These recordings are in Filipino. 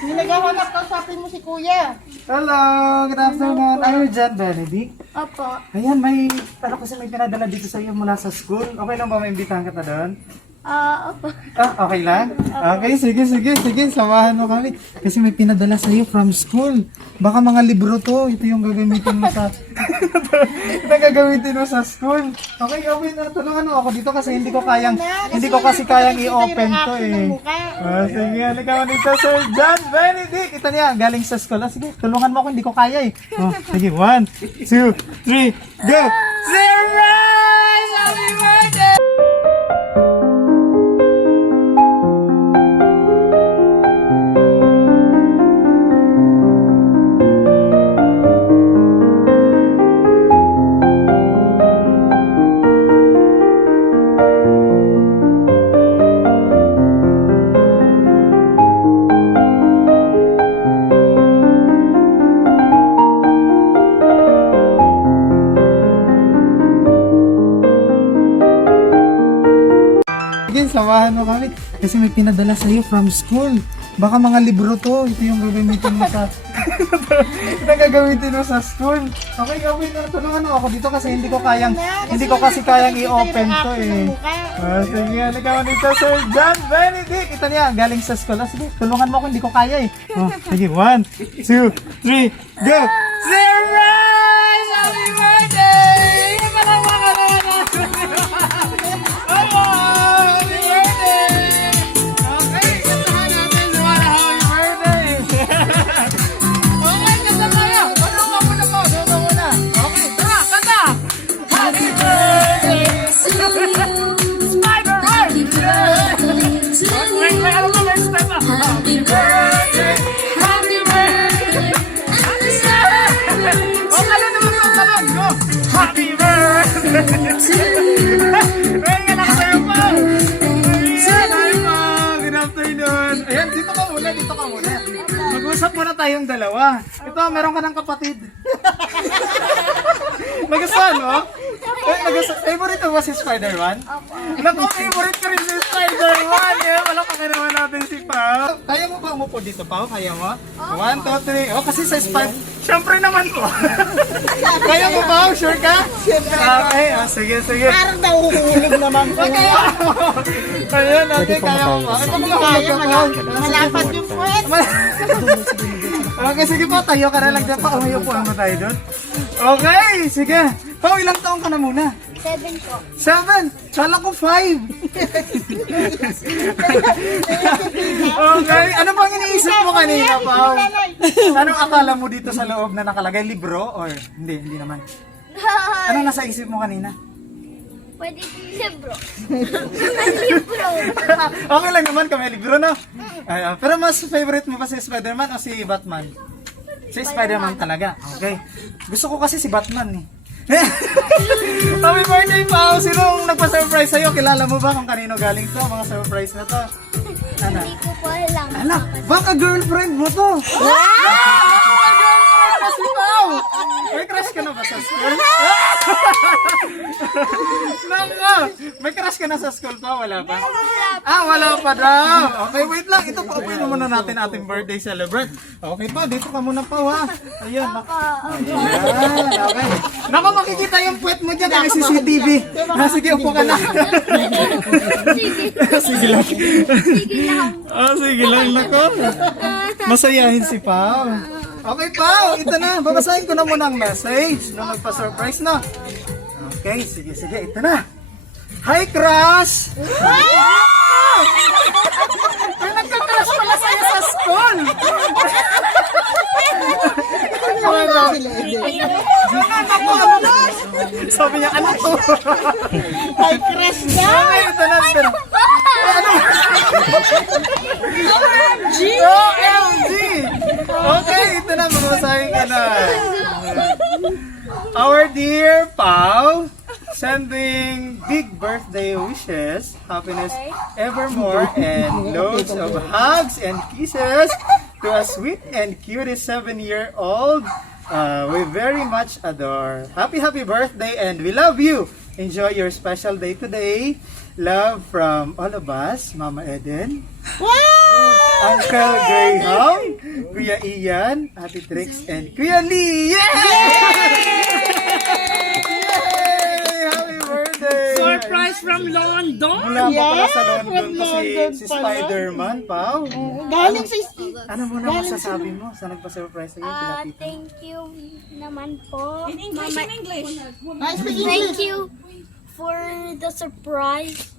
May naghahanap ka, usapin mo si Kuya. Hello, good afternoon. Are you John Benedict? Opo. Ayan, kasi may pinadala dito sa iyo mula sa school. Okay lang ba maimbitahan ka doon? Opo. Okay lang? Okay, sige, samahan mo kami. Kasi may pinadala sa iyo from school. Baka mga libro to. Ito yung gagamitin mo sa... Ito yung gagamitin mo sa school. Okay, tulungan mo ako dito kasi hindi ko kasi kayang i-open to eh. Sige, halika mo dito, Sir John Benedict. Ito niya, galing sa school. Sige, tulungan mo ako, hindi ko kaya eh. Sige, 1, 2, 3, go! Surprise! Happy birthday! Samahan mo kami. Kasi may pinadala sa iyo from school. Baka mga libro to. Ito yung gagamitin mo sa... Ito yung gagamitin mo sa school. Okay, tulungan mo ako dito kasi hindi ko kasi kayang i-open to eh. Sige, halika mo dito, Sir John Benedict. Ito niya, galing sa school. Sige, tulungan mo ako, hindi ko kaya eh. Sige, 1, 2, 3, go! Surprise! Happy birthday! Palakpakan naman natin! Happy birthday! Good afternoon! Ayan, dito ka muna. Mag-usap muna tayong dalawa. Ito, meron ka ng kapatid. Nagustuhan mo? Favorite mo ba si Spider-Man? Naku, favorite ko rin si Spider-Man. Wala pa naman natin si Pao. Kaya mo ba umupo dito, Pao? Kaya mo? 1, 2, 3. Kasi sa Spider... Siyempre naman po. Kaya mo ba? Sure ka? Okay, sige. Parang nahuhulog naman po. Ayan, kaya mo ba? Malapad yung puwet. Okay, sige po, tayo ka na lang dyan pa. Umayupuan mo tayo doon. Okay, sige. Pao, ilang taong ka na muna? 7 po. 7? Kala ko 5. Okay, ano bang iniisip mo kanina, Pao? Anong akala mo dito sa loob na nakalagay? Libro? Or hindi naman? Anong nasa isip mo kanina? Pwede yung libro. Okay lang naman kami libro, no? Pero mas favorite mo ba si Spider-Man o si Batman? Si Spider-Man talaga. Okay. Gusto ko kasi si Batman eh. Happy birthday, Pao! Sinong nagpa-surprise sa'yo? Kilala mo ba kung kanino galing to? Mga surprise na to. Ano? Hindi ko po alam. Anak, baka girlfriend mo to! Wow! Si Pao! May crush ka na ba sa school? Nako! May crush ka na sa school pa? Wala pa? Wala pa daw! Okay, wait lang. Ito pa, upuin muna natin ating birthday celebrate. Okay pa, dito ka muna pa, ha? Ayun, nako. Ayan, okay. Nako, makikita yung puwet mo dyan. May CCTV. Sige, upo ka na. Sige lang. Sige lang, nako. Masayahin si Pao. Okay, Pao, ito na. Babasahin ko na muna ang message na magpa-surprise na. Okay, sige, ito na. Hi, crush! May nagka-crush pala sa'yo sa school! Sabi niya, ano to? Hi, crush na! Okay, ito na. Ano? OMG! Okay, ito na. Mabasahin ka na. Our dear Pao, sending big birthday wishes, happiness evermore, and loads of hugs and kisses to a sweet and cutest 7-year-old we very much adore. Happy birthday, and we love you. Enjoy your special day today. Love from all of us, Mama Eden, Wow! Uncle Graham, Kuya Ian, Ate Trix, and Kuya Lee! Yay! Happy birthday! Surprise from London! Mula pa pala sa Yeah, London from to London si pala. Spider-Man, Pao. Galing sa... Ano mo na masasabi mo sa nagpa-surprise sa'yo? Pilapit. Thank you naman po. In English, Nice to Thank you for the surprise.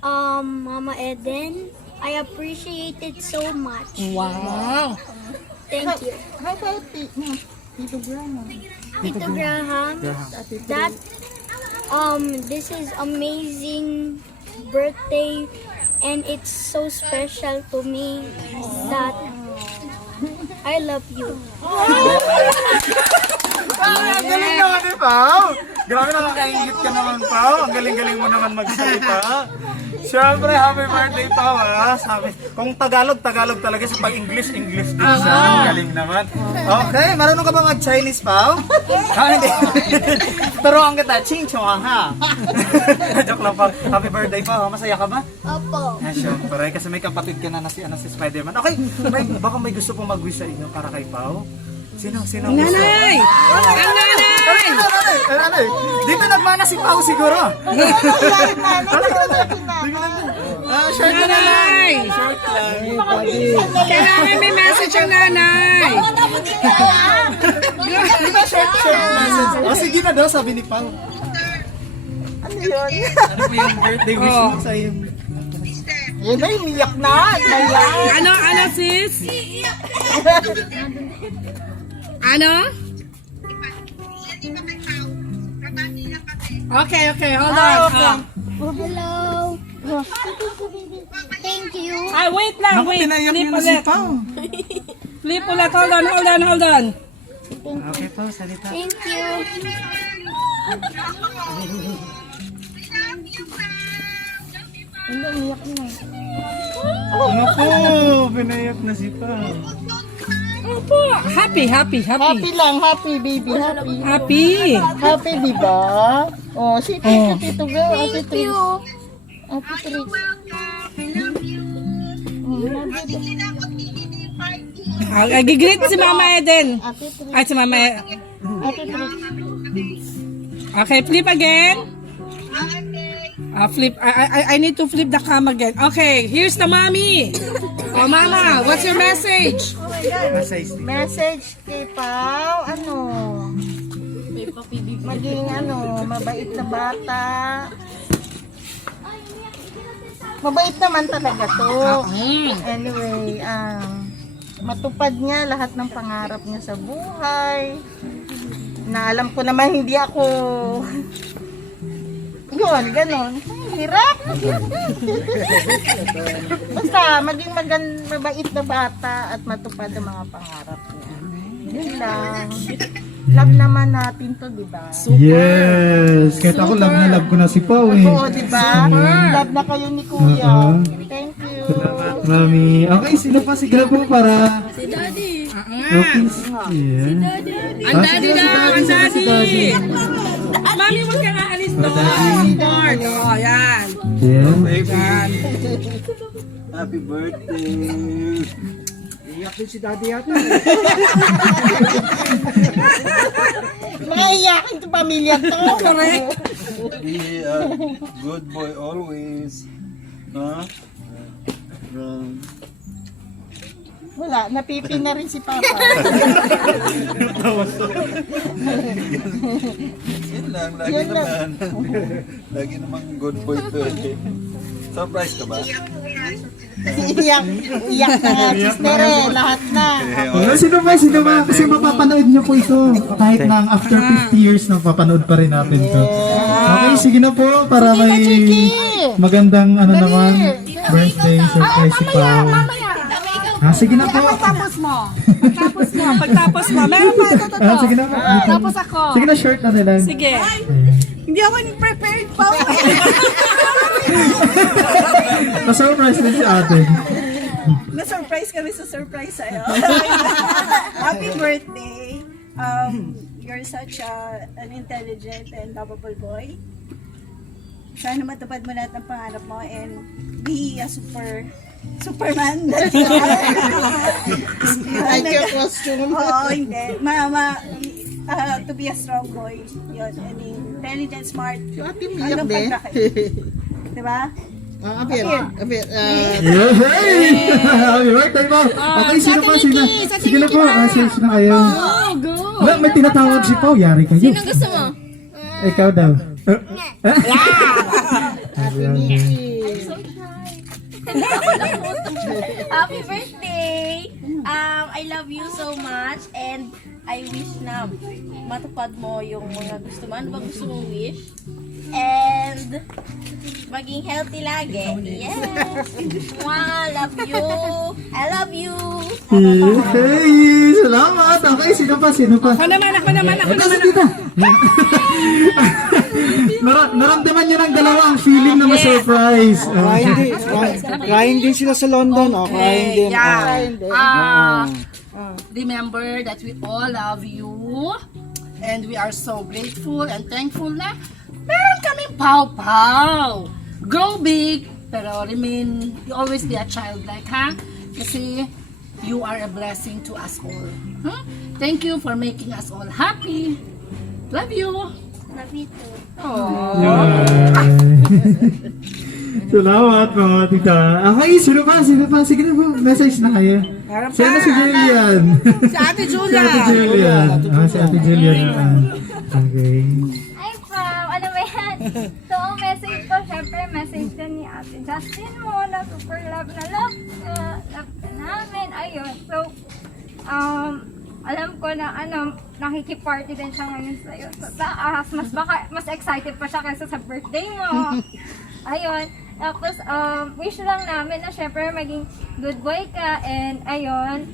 Mama Eden. I appreciate it so much. Wow! How Thank you. about Tito Graham? Tito Graham, that this is amazing birthday and it's so special to me that I love you. Ang galing naman eh, Pao! Grabe nakakaingit ka naman, Pao. Ang galing-galing mo naman magsalita. Siyempre, happy birthday, Pao, ha? Sabi, kung Tagalog, Tagalog talaga. Sa pag-English, English din siya. Ang galing naman. Okay, marunong ka ba mag-Chinese, Pao? Hindi. Turuan kita, ching chong ha. Joke lang, Pao. Happy birthday, Pao. Masaya ka ba? Opo. Siyempre, kasi may kapatid ka na si Spider-Man. Okay, baka may gusto pong mag-wish sa inyo para kay Pao. Sino? Nanay! Ang nanay! Nanay! Dito nagmana si Pao siguro. Short na Nanay! Short lang. Kailangan may message ang nanay! Di ba short message? O sige na daw, sabi ni Pao. Ano yun? Ano po yung birthday wish mo sa iyo? Yan na, umiyak na. Naiyak. Ano sis? Ano? Okay, hold on. Hello. Thank you. Wait lang, Naku, wait. pinayak Flip niyo na si ulit. Pao. Flip ulit. Hold on. Okay po, salita. Thank you. Naku, pinayak na si Pao. Opo. Happy. Happy lang, happy baby, happy. Happy. Happy, di ba? Oh, si Tito Girl, Ate Thank Trix. you. Ate Trix. Gigreet si Mama Eden. Ate Trix. Ay, si Mama Ate Trix. Okay, flip again. Flip. I need to flip the cam again. Okay, here's the mommy. Oh, Mama, what's your message? Message kay Pao, maging mabait na bata. Mabait naman talaga to. Anyway, matupad niya lahat ng pangarap niya sa buhay. Na alam ko naman hindi ako yun, ganon. Hirap. Basta, maging mabait na bata at matupad ang mga pangarap niya. Yun lang. Love naman natin to, di ba? Yes! Kahit ako love na love ko na si Pao eh. Oo, di ba? Love na kayo ni Kuya. Thank you. Mami. Okay, sino pa? Sige na po para... Si Daddy. Okay. Yeah. Ang daddy na, ang daddy. Mami, huwag kang aalis doon. Lord. Oh, yan. Yeah. Happy birthday! Iyak din si Daddy yata. Mga iyakin to pamilya to. Correct. Be a good boy always. Huh? Wala, napipi na rin si Papa. Yun lang, lagi Yun lang. naman. Lagi namang good boy to eh. Surprise ka ba? Iyak na nga, sister eh, lahat na. Sino ba? Kasi mapapanood nyo po ito. Kahit na after 50 years na mapapanood pa rin natin to. Okay, sige na po para may magandang birthday surprise si Pao. Sige na po. Pagtapos mo. Meron pa ito. Sige na po. Tapos ako. Sige na, short na nila. Sige. Hindi ako prepared pa. Na-surprise din si ate. Na-surprise kami sa surprise sa'yo. Happy birthday. You're such an intelligent and lovable boy. Sana matupad mo lahat ng pangarap mo and be a Superman. Like your costume. Oo, hindi. To be a strong boy. Yun. And intelligent, smart. Si Ate Miyak Hanggang din. paglaki. Diba? Apir. Yeah, hey! Happy birthday po! Okay, sino pa? Sino? Sige na po. Sino kayo? Wala, may tinatawag si Pao. Yari kayo. Sino gusto mo? Ikaw daw. Happy birthday! I love you so much and I wish na matupad mo yung mga gusto mo. Ano ba gusto mong wish? And maging healthy lagi. Yes! Mwah! Love you! I love you! Hey! Salamat! Okay, sino pa? Sino pa? Ako naman. Ito si tita. Naramdaman niyo ng dalawa ang feeling na ma-surprise. Crying din sila sa London. Oh, crying din. Remember that we all love you and we are so grateful and thankful na meron kaming pau-pau. Grow big, pero remain, you always be a childlike, ha? Kasi you are a blessing to us all. Huh? Thank you for making us all happy. Love you. Love you too. Salamat po, tita. Okay, sino pa? Sino pa? Sige na po, message na kayo. Sino si Julian? Si Ate Julia. Si Ate Julian. Si Ate Julian. Okay. Hi, Pao! Ano ba yan? So, ang message ko, syempre, message din ni Ate Justin mo na super love na love ka namin. Ayun. So, alam ko na nakikiparty din siya ngayon sa'yo. So, taas, mas excited pa siya kaysa sa birthday mo. Ayun. Tapos, wish lang namin na syempre maging good boy ka. And, ayun,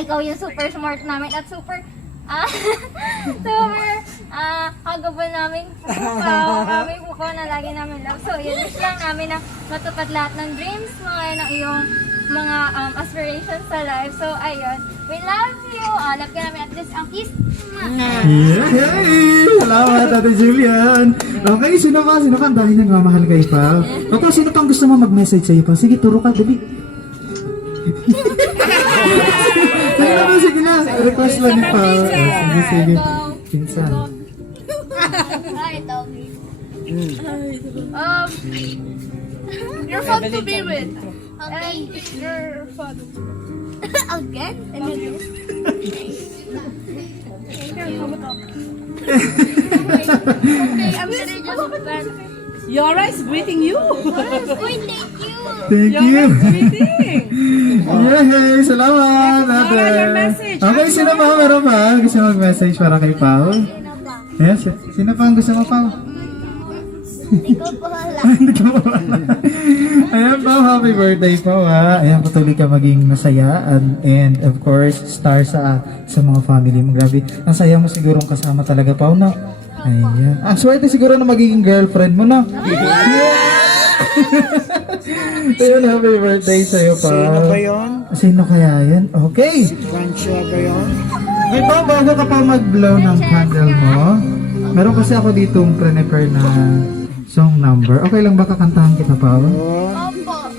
ikaw yung super smart namin at super agabal namin bukaw na lagi namin love. So, yun, wish lang namin na matupad lahat ng dreams mo ngayon, ng iyong mga aspirations sa life. So, ayun, we love you. Love ka namin at this ang kiss. Yay! Salamat, Ate Julian. Okay, sino pa? Sino pa? Ang dami nagmamahal kay Pao. Opo, sino pang gusto mo mag-message sa'yo pa? Sige, turo ka, dali. Sige na. Request lang ni Pao. Sige. Pinsan. Hi, Tommy. You're fun to be with. Okay. You're fun. Again? And you okay, I'm gonna just back. Yara is greeting you. Uy, thank you. Thank you. Greeting. Yay! Salamat, Ate. your message. Okay, sino pa? Meron pa? Gusto mag-message para kay Pao? Sino ba? Yes, sino pa ang gusto mo, Pao? Hindi ko po alam. Hindi ko wala. Ayan po, happy birthday po ha. Ayan, patuloy ka maging masaya and of course, star sa mga family mo. Grabe, ang saya mo sigurong kasama talaga pa, no? Ayan. Ang swerte siguro na magiging girlfriend mo, no? Ayan, happy birthday sa'yo pa. Sino ba yun? Sino kaya yan? Okay. Francia ba yun? May pa, bago ka pa mag-blow ng candle mo, meron kasi ako ditong prepare na song number. Okay lang ba kakantahan kita pa? Opo.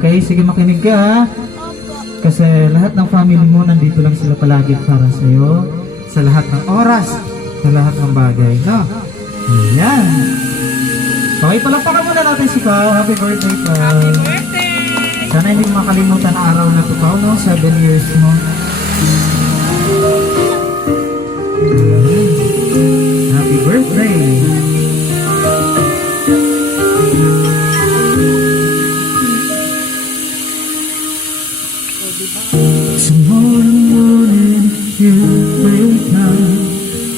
Okay, sige makinig ka ha. Opo. Kasi lahat ng family mo nandito lang sila palagi para sa'yo. Sa lahat ng oras. Sa lahat ng bagay. No? Ayan. Okay, palakpakan muna natin si Pao. Happy birthday pa. Happy birthday. Sana hindi mo makalimutan ang araw na ito, Pao, no? 7 years mo. Happy birthday. Tomorrow morning you will come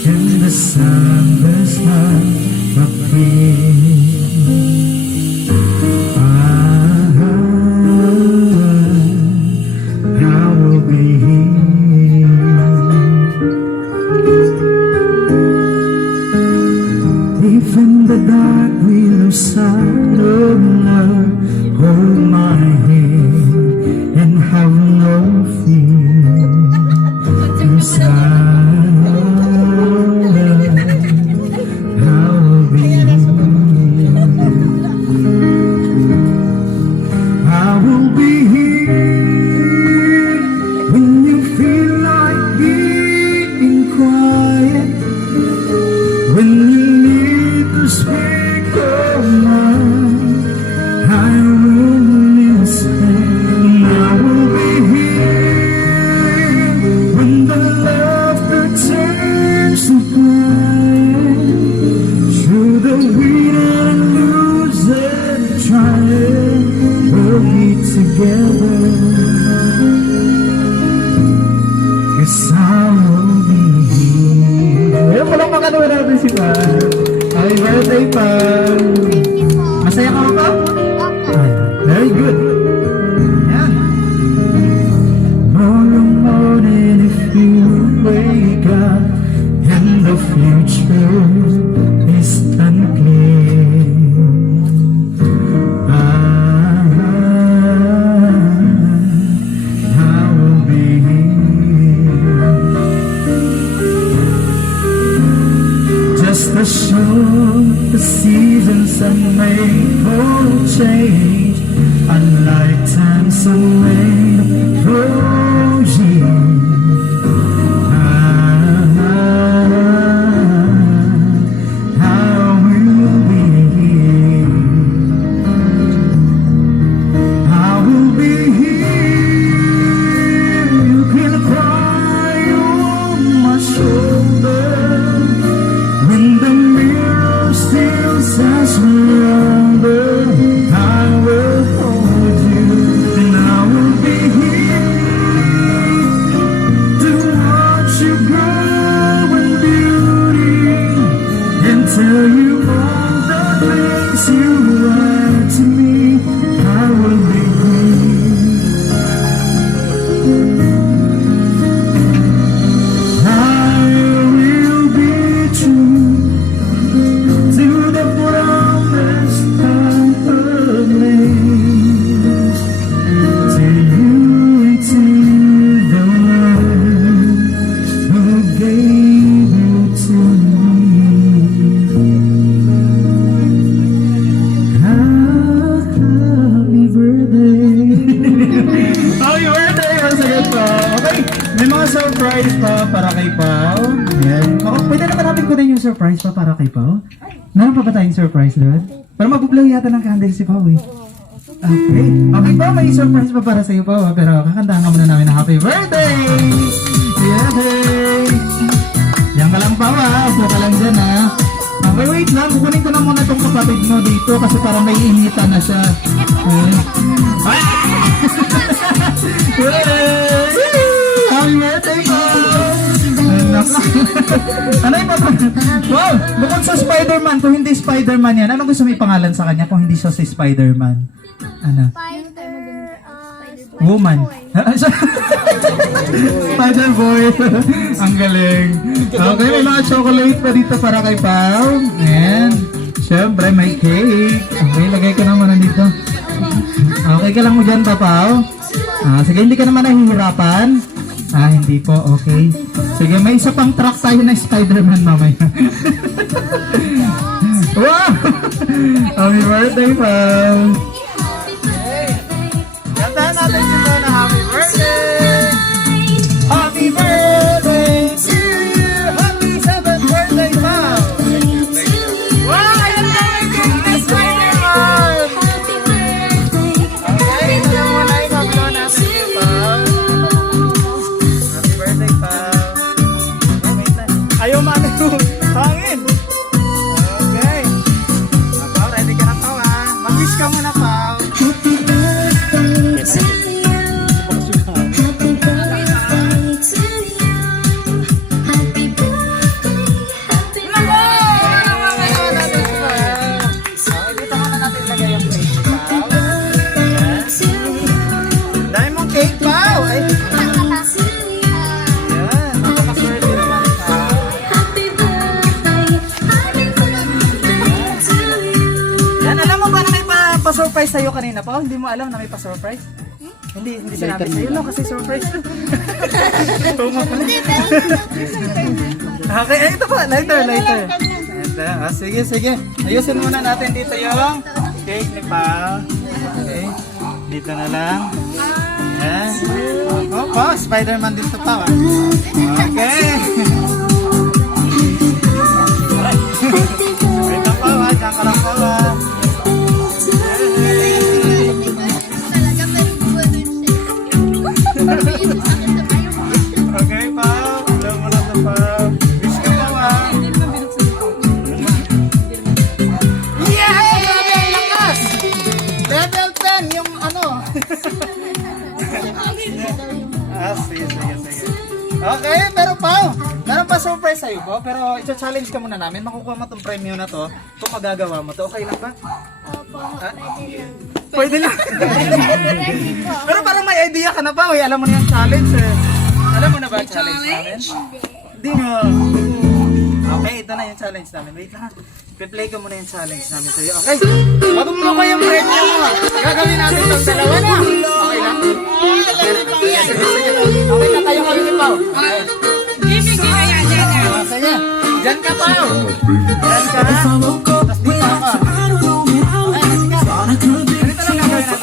and the sun will start appearing. I will be here. If in the dark we lose sight of love, hold my hand and have no fear. Inside I will be here. I will be here when you Palakpakan naman natin si Pao. Happy birthday, Pao. Masaya ka ba, Pao? Very good. Yan. Tomorrow morning if you wake up and the future is unclear, I will be here just to show the seasons are made for change, unlike times are made for years. Tell you all the things you are to me, I will be here. I will be true to the promise I have made, to you and to the one who gave you to me. Happy birthday! Happy birthday! Masaya pa. Okay, may mga surprise pa para kay Pao. Ayan. Okay, pwede naman natin ko din yung surprise pa para kay Pao. Meron pa ba tayong surprise doon? Para magbublaw yata ng candle si Pao eh. Okay. Okay pa, may surprise pa para sa'yo Pao. Pero kakantahan ka muna namin na happy birthday! Yay! Yan ka lang Pao ha. Upo ka lang dyan ha. Okay, wait lang. Kukunin ko na muna itong kapatid mo dito kasi parang may initan na siya. Okay. Happy birthday, Pao! Ano yung wow! Bukod sa Spider-Man, kung hindi Spider-Man yan, ano gusto mo ipangalan sa kanya kung hindi siya si Spider-Man? Ano? Woman. Spider-Boy. Ang galing. Okay, may mga chocolate pa dito para kay Pao. And, syempre, may cake. Okay, lagay ko naman nandito. Okay ka lang mo dyan, Pao? Sige, hindi ka naman nahihirapan. Hindi po. Okay. Sige, may isa pang truck tayo na Spider-Man mamaya. Wow! Happy birthday, Pao! Kantahan natin sila na happy birthday! Happy birthday to you! Happy 7th birthday, Pao! Wow! Ayan na! May cake na Spider-Man! Okay, ito na muna yung upload natin kay Pao. Happy birthday, Pao! Wait na. Ayaw mami yung hangin! Okay. Pao, ready ka na, Pao, ha? Mag-wish ka muna, Pao. Diamond cake, Pao! Ay! Yan, napakaswerte naman, Pao. Yan, alam mo ba na may pa-surprise sa'yo kanina, Pao? Hindi mo alam na may pa-surprise? Hindi sinabi sa'yo, no? Kasi surprise. Okay, ay, ito pa, lighter. Sige. Ayusin muna natin dito yung cake ni Pao. Okay, dito na lang. Ayan. Oh, Spider-Man dito pa. Okay. Wait lang pa, diyan ka lang pa. Okay, Pao. Alam mo lang na, Pao. Wish ka pa, ha? Yeah! Grabe ang lakas! Level 10 yung ano. Sige. Okay, pero Pao, meron pa ipa-surprise sa'yo ko, pero i-challenge ka muna namin. Makukuha mo tong premyo na to kung magagawa mo to. Okay lang ba? Opo, pwede lang. Pwede lang. Pero parang may idea ka na ba? Uy, alam mo na yung challenge eh. Alam mo na ba yung challenge namin? Hindi mo. Okay, ito na yung challenge namin. Wait lang ha. Play ko muna yung challenge namin sa'yo. Okay? Matutunan ko yung premyo mo. Gagawin natin itong dalawa na. Okay lang? Okay na tayo kami ni Pao. Sige. Diyan ka, Pao. Diyan ka. Tapos dito ako. Ganito lang gagawin natin.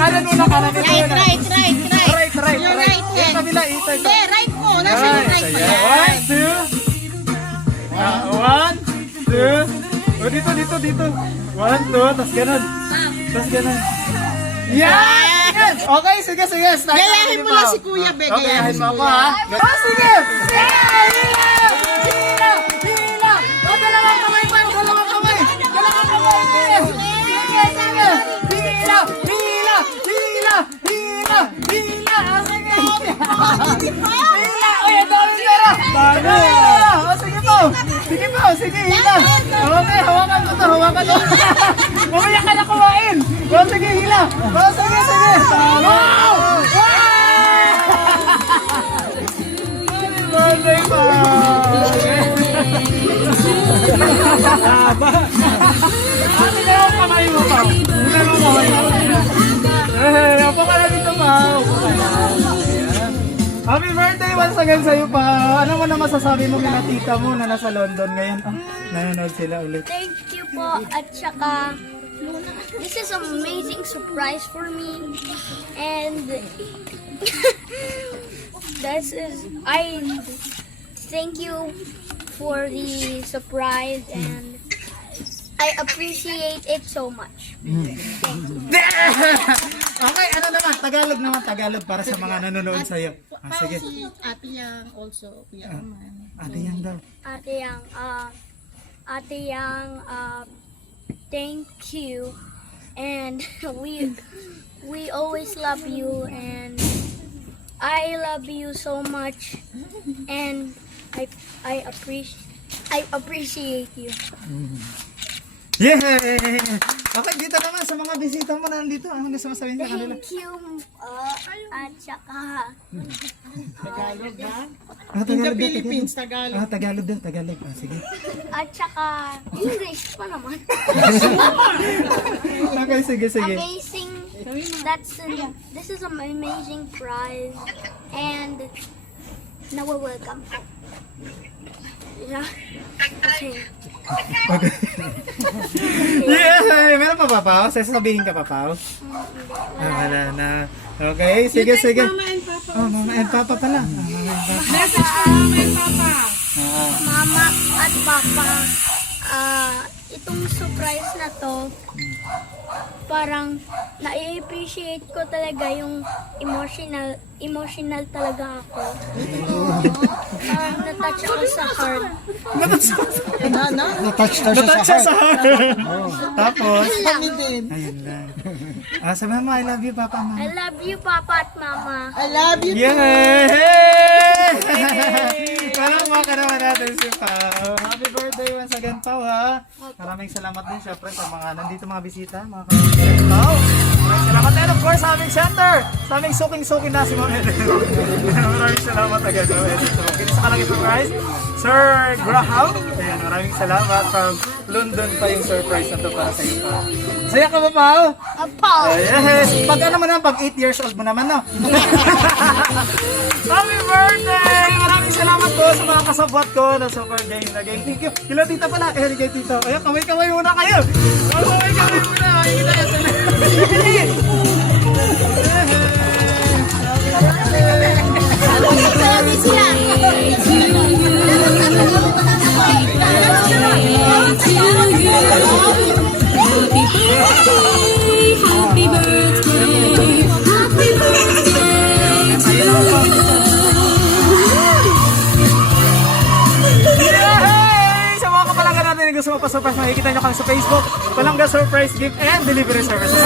Kanan muna, kanan dito. Right. Right. Your right Yung hand. kabila, ito. Hindi, right mo. Nasa yung right mo. One, two. One, two. O, dito. One, two. Tapos ganun. Yan! Okay, sige. Gayahin mo lang si Kuya, Be. Okay, gayahin mo ako ha. Oh, sige! Hila! O, dalawang kamay pa. Dalawang kamay. Hila! O, sige. Hila! Uy, ang dami pera. O, sige po. Sige, hila. Okay, hawakan ko to. Mamaya ka na kumain. O, sige, hila. O, sige. Wow! Happy birthday, pa! Happy na yung kamay mo, pa. Upo ka na dito, pa. Happy birthday once again sa'yo, pa. Ano mo na masasabi mo kina tita mo na nasa London ngayon? Nanonood sila ulit. Thank you po at saka this is an amazing surprise for me and I thank you for the surprise and I appreciate it so much. Okay, ano naman? Tagalog para sa mga nanonood sa'yo. Sige. Si Ate Yang also. Kuya Arman. Ate Yang daw. Ate Yang, thank you and we always love you and I love you so much and I appreciate you. Yay! Okay, dito naman sa mga bisita mo na nandito. Ano gusto mo sabihin sa kanila? Thank you at saka Tagalog ba? Ah, In the Tagalog daw, Philippines, Tagalog. Tagalog daw. Ah, sige. at saka English pa naman. Okay, sige. Amazing. This is an amazing prize and now we're welcome. Yeah. Okay. Yay! Meron pa ba, Pao? Sasabihin ka pa, Pao? Wala na. Okay, sige. Mama and Papa. Oh, Mama and Papa pala. Mama and Papa. Message ko Mama and Papa. Mama at Papa, itong surprise na to, parang na-appreciate ko talaga yung emotional talaga ako. Parang na-touch ako sa heart. Na-touch siya sa heart. Tapos, Kami din. ayun lang. Sabi mo, I love you, Papa, Mama. I love you, Papa at Mama. I love you. Yay! Palakpakan naman natin si Pao. Happy birthday once again, Pao, ha? Maraming salamat din, syempre, sa mga nandito mga bisita, mga kapatid. Pao, maraming salamat. And of course, sa aming center, sa aming suking-suking na si Ma'am Eden. Maraming salamat agad, Ma'am Eden. So, kinisa ka lang yung surprise. Sir Graham, ayan, maraming salamat. From London pa yung surprise na to para sa iyo, Pao. Saya ka ba, Pao? Apo! Yes! Pag ano mo naman, pag 8 years old mo naman, no? Happy birthday! Maraming salamat po sa mga kasabot ko na super game na game. Thank you. Kila tita pala. Kay tito. Ayun, kamay-kamay muna kayo. Kamay-kamay muna. Makikita yan sila. Sabi sila! Happy birthday! Happy Yay! Sa mga kapalagan natin, gusto mapasurprise, makikita nyo kami sa Facebook, Palangga Surprise Gift and Delivery Services.